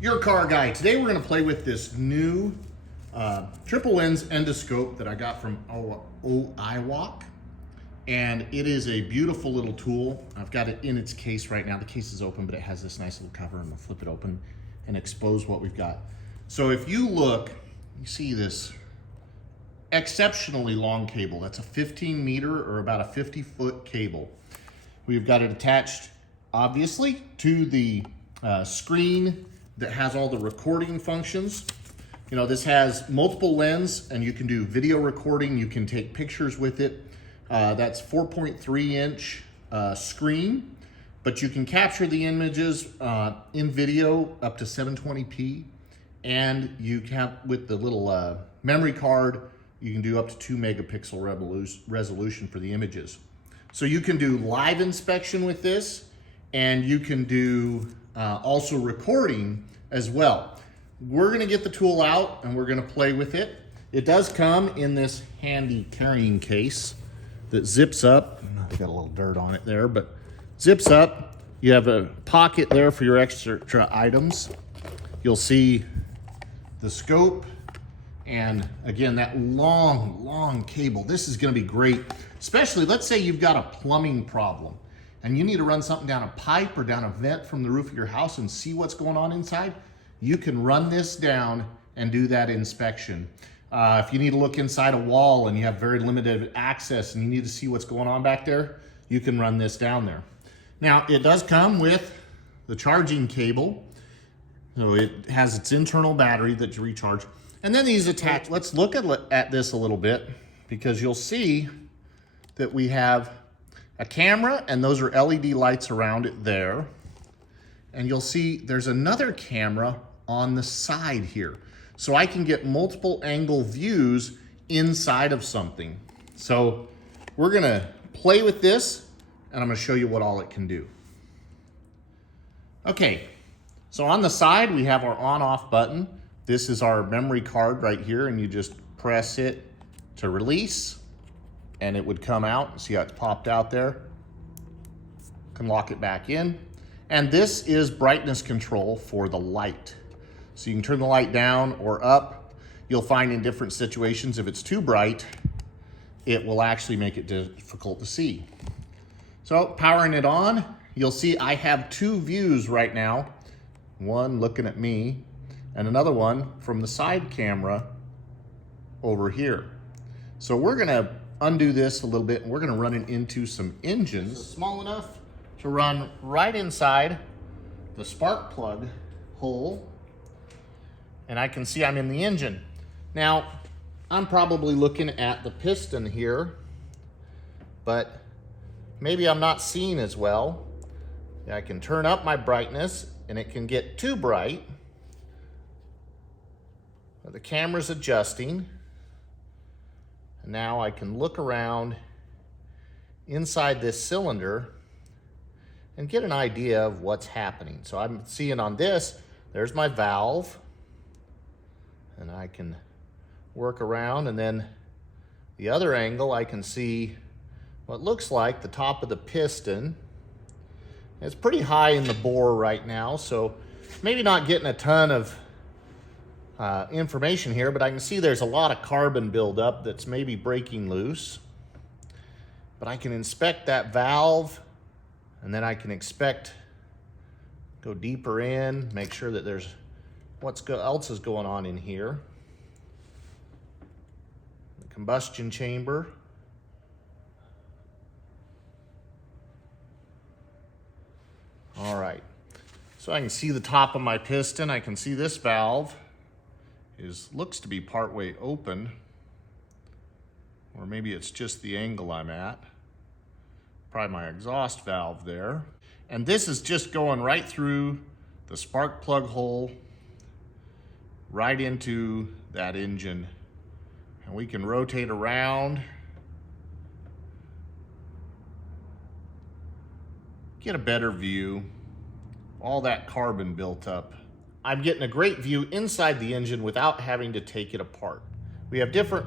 Your car guy. Today we're going to play with this new triple lens endoscope that I got from Oiiwak, and it is a beautiful little tool. I've got it in its case right now. The case is open, but it has this nice little cover, and we'll flip it open and expose what we've got. So if you look, you see this exceptionally long cable. That's a 15 meter or about a 50-foot cable. We've got it attached, obviously, to the screen that has all the recording functions. You know, this has multiple lens and you can do video recording. You can take pictures with it. That's 4.3 inch screen, but you can capture the images in video up to 720p. And you have, with the little memory card, you can do up to 2 megapixel resolution for the images. So you can do live inspection with this, and you can do also recording as well. We're gonna get the tool out and we're gonna play with it. It does come in this handy carrying case that zips up. I got a little dirt on it there, but zips up. You have a pocket there for your extra items. You'll see the scope, and again, that long cable. This is gonna be great, especially let's say you've got a plumbing problem and you need to run something down a pipe or down a vent from the roof of your house and see what's going on inside. You can run this down and do that inspection. If you need to look inside a wall and you have very limited access and you need to see what's going on back there, you can run this down there. Now, it does come with the charging cable. So it has its internal battery that you recharge. And then these attach. Let's look at this a little bit, because you'll see that we have a camera, and those are LED lights around it there. And you'll see there's another camera on the side here. So I can get multiple angle views inside of something. So we're gonna play with this, and I'm gonna show you what all it can do. Okay, so on the side, we have our on-off button. This is our memory card right here, and you just press it to release, and it would come out. See how it's popped out there? Can lock it back in. And this is brightness control for the light. So you can turn the light down or up. You'll find in different situations, if it's too bright, it will actually make it difficult to see. So powering it on, you'll see I have two views right now. One looking at me, and another one from the side camera over here. So we're gonna undo this a little bit, and we're gonna run it into some engines. Small enough to run right inside the spark plug hole, and I can see I'm in the engine. Now, I'm probably looking at the piston here, but maybe I'm not seeing as well. I can turn up my brightness, and it can get too bright. The camera's adjusting. And now I can look around inside this cylinder and get an idea of what's happening. So I'm seeing on this, there's my valve, and I can work around, and then the other angle, I can see what looks like the top of the piston. It's pretty high in the bore right now, so maybe not getting a ton of information here, but I can see there's a lot of carbon buildup that's maybe breaking loose. But I can inspect that valve, and then I can go deeper in, make sure that there's what else is going on in here. The combustion chamber. All right, so I can see the top of my piston. I can see this valve looks to be partway open, or maybe it's just the angle I'm at. Probably my exhaust valve there. And this is just going right through the spark plug hole, right into that engine. And we can rotate around, get a better view. All that carbon built up. I'm getting a great view inside the engine without having to take it apart. We have different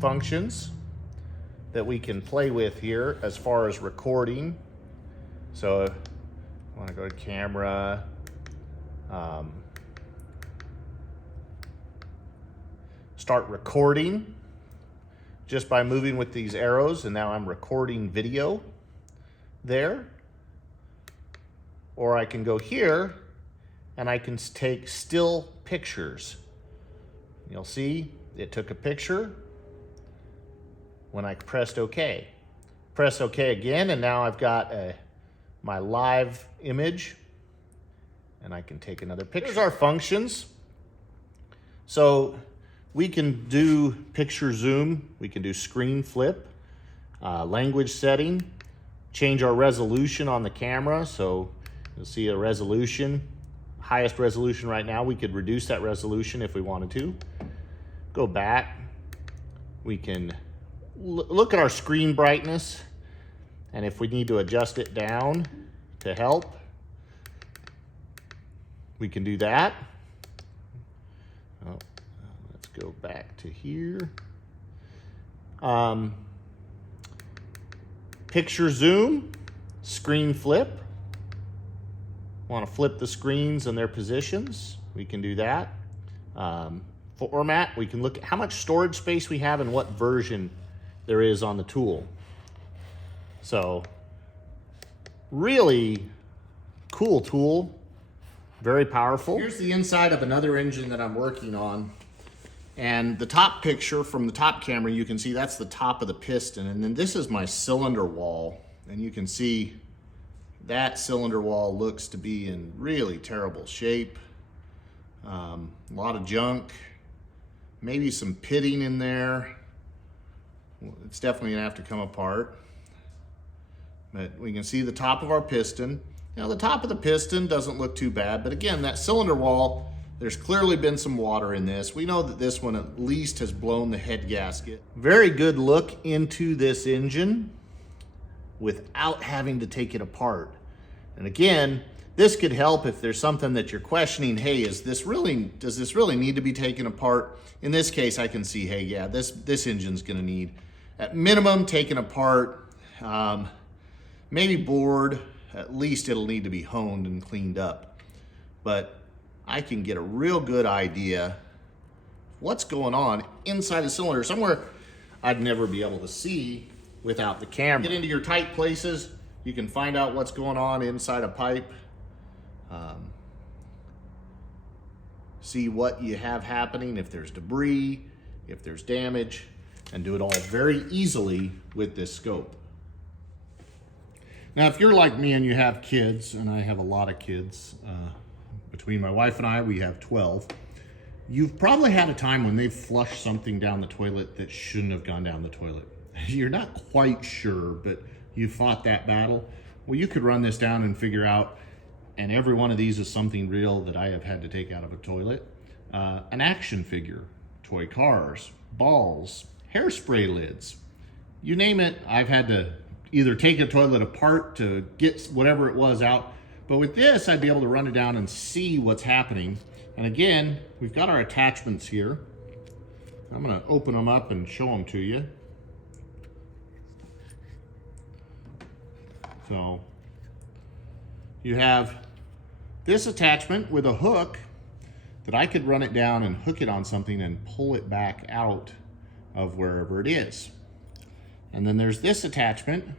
functions that we can play with here as far as recording. So I want to go to camera, start recording just by moving with these arrows, and now I'm recording video there. Or I can go here and I can take still pictures. You'll see it took a picture when I pressed OK. Press OK again, and now I've got my live image, and I can take another picture. Here's our functions. So we can do picture zoom, we can do screen flip, language setting, change our resolution on the camera. So you'll see a resolution, highest resolution right now. We could reduce that resolution if we wanted to. Go back. We can look at our screen brightness, and if we need to adjust it down to help, we can do that. Oh, let's go back to here. Picture zoom, screen flip. Want to flip the screens and their positions, we can do that. Format, we can look at how much storage space we have and what version there is on the tool. So really cool tool, very powerful. Here's the inside of another engine that I'm working on. And the top picture from the top camera, you can see that's the top of the piston. And then this is my cylinder wall. And you can see that cylinder wall looks to be in really terrible shape. A lot of junk, maybe some pitting in there. It's definitely gonna have to come apart. But we can see the top of our piston. Now the top of the piston doesn't look too bad, but again, that cylinder wall, there's clearly been some water in this. We know that this one at least has blown the head gasket. Very good look into this engine without having to take it apart. And again, this could help if there's something that you're questioning, hey, does this really need to be taken apart? In this case, I can see, hey, yeah, this engine's gonna need, at minimum, taken apart, maybe bored, at least it'll need to be honed and cleaned up. But I can get a real good idea what's going on inside the cylinder, somewhere I'd never be able to see without the camera. Get into your tight places, you can find out what's going on inside a pipe. See what you have happening, if there's debris, if there's damage, and do it all very easily with this scope. Now, if you're like me and you have kids, and I have a lot of kids, between my wife and I, we have 12, you've probably had a time when they've flushed something down the toilet that shouldn't have gone down the toilet. You're not quite sure, but you fought that battle. Well, you could run this down and figure out, and every one of these is something real that I have had to take out of a toilet. An action figure, toy cars, balls, hairspray lids, you name it, I've had to either take a toilet apart to get whatever it was out. But with this, I'd be able to run it down and see what's happening. And again, we've got our attachments here. I'm gonna open them up and show them to you. So you have this attachment with a hook that I could run it down and hook it on something and pull it back out of wherever it is. And then there's this attachment,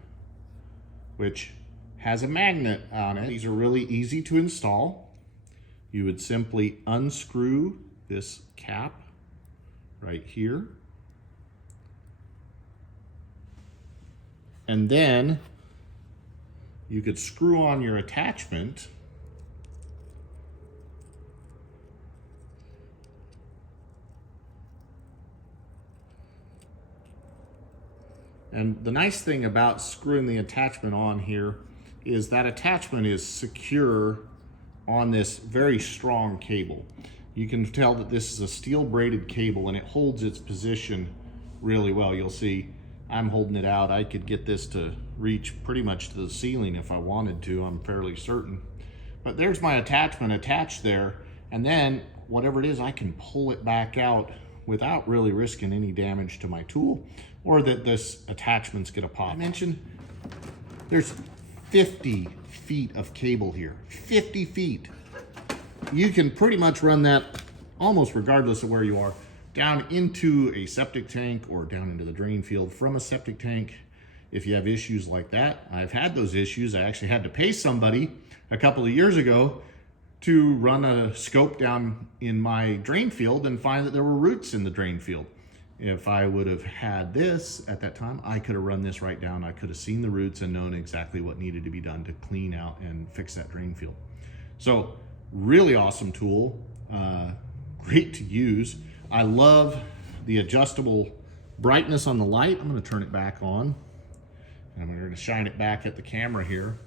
which has a magnet on it. These are really easy to install. You would simply unscrew this cap right here. And then you could screw on your attachment And the nice thing about screwing the attachment on here is that attachment is secure on this very strong cable. You can tell that this is a steel braided cable and it holds its position really well. You'll see I'm holding it out. I could get this to reach pretty much to the ceiling if I wanted to, I'm fairly certain. But there's my attachment attached there, and then whatever it is, I can pull it back out without really risking any damage to my tool or that this attachment's gonna pop. I mentioned there's 50 feet of cable here, 50 feet. You can pretty much run that almost regardless of where you are. down into a septic tank or down into the drain field from a septic tank. If you have issues like that, I've had those issues. I actually had to pay somebody a couple of years ago to run a scope down in my drain field and find that there were roots in the drain field. If I would have had this at that time, I could have run this right down. I could have seen the roots and known exactly what needed to be done to clean out and fix that drain field. So really awesome tool, great to use. I love the adjustable brightness on the light. I'm gonna turn it back on. And I'm gonna shine it back at the camera here.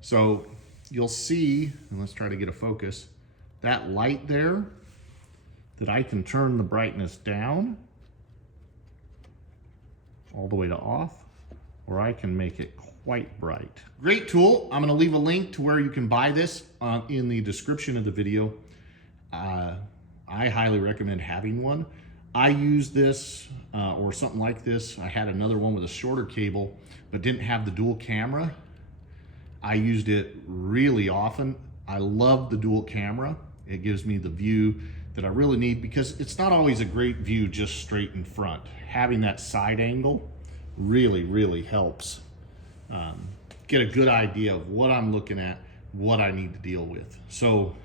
So you'll see, and let's try to get a focus, that light there, that I can turn the brightness down all the way to off, or I can make it quite bright. Great tool. I'm gonna leave a link to where you can buy this in the description of the video. I highly recommend having one. I use this or something like this. I had another one with a shorter cable, but didn't have the dual camera. I used it really often. I love the dual camera. It gives me the view that I really need, because it's not always a great view just straight in front. Having that side angle really helps get a good idea of what I'm looking at, what I need to deal with. So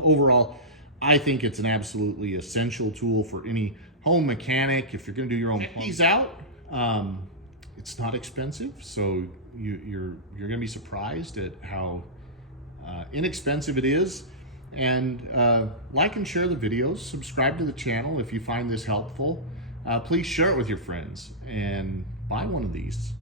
overall, I think it's an absolutely essential tool for any home mechanic. If you're gonna do your own, check these out. It's not expensive, so you're gonna be surprised at how inexpensive it is. And like and share the videos, subscribe to the channel if you find this helpful. Please share it with your friends and buy one of these.